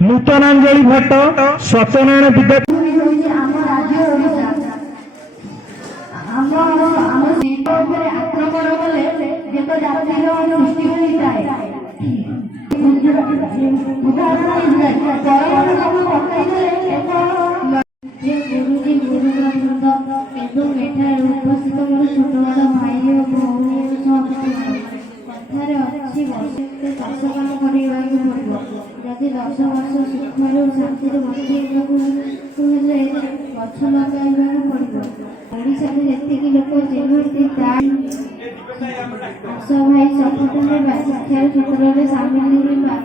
नूतनांजलि भट्ट सत्यनारायण विद्या जदि 10 वर्ष सुखर शांति बचेगा गछ लगे ओडिशा जी लोक जमी असहाय सफलता शिक्षा क्षेत्र में सामिल होगा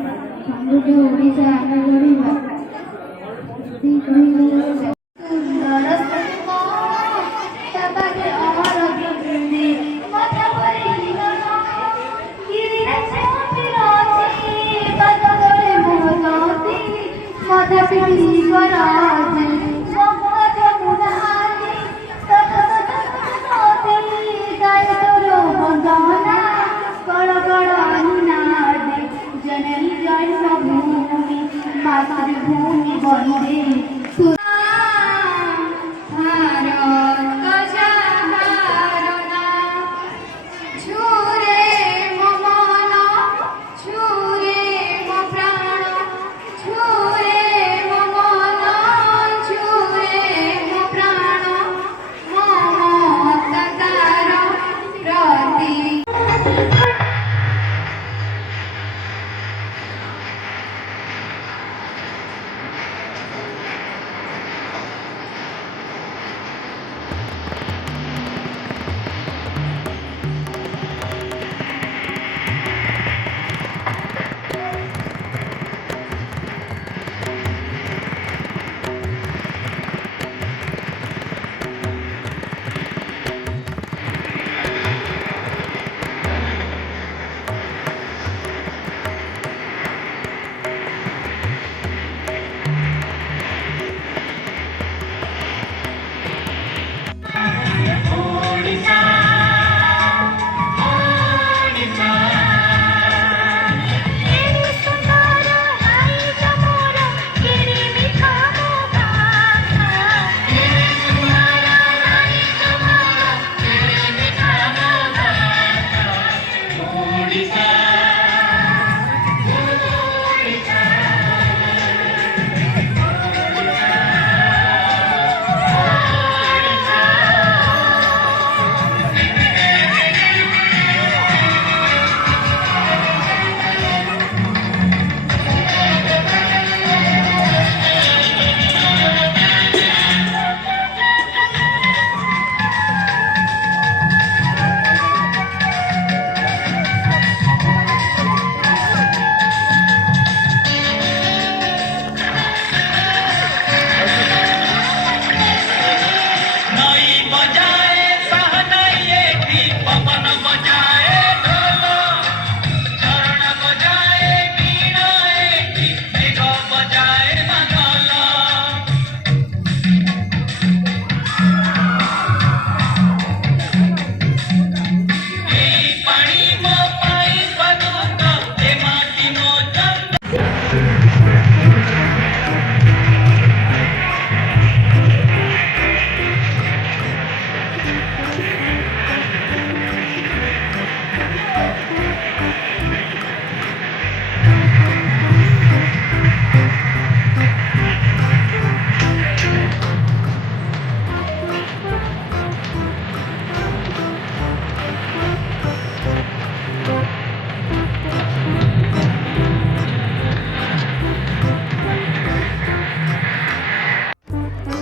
समृद्ध ओडिशा आगे बढ़ा मातृभूमि बंदे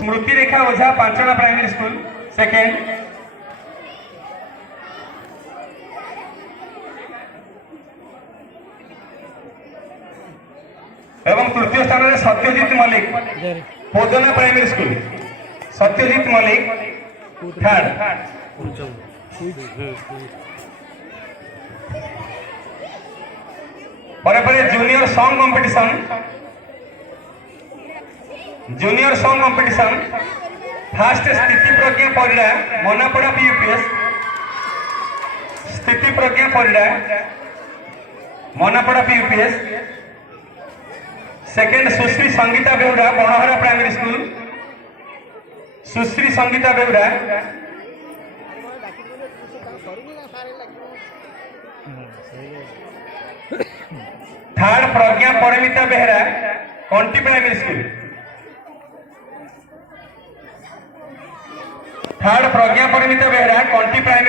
Smriti Rekha Ojha Panchana primary school second एवं तृतीय स्थान में Satyajit Mallick Podna primary school Satyajit Mallick third पर junior song competition first Sthiti Pragya Parida Manapada PUPS Sthiti Pragya Parida Manapada PUPS second Sushri Sangita Behura Banahara primary school Sushri Sangita Behura third Pragya Parimita Behera Kanti primary school third Pragya Parimita Behera Kanti primary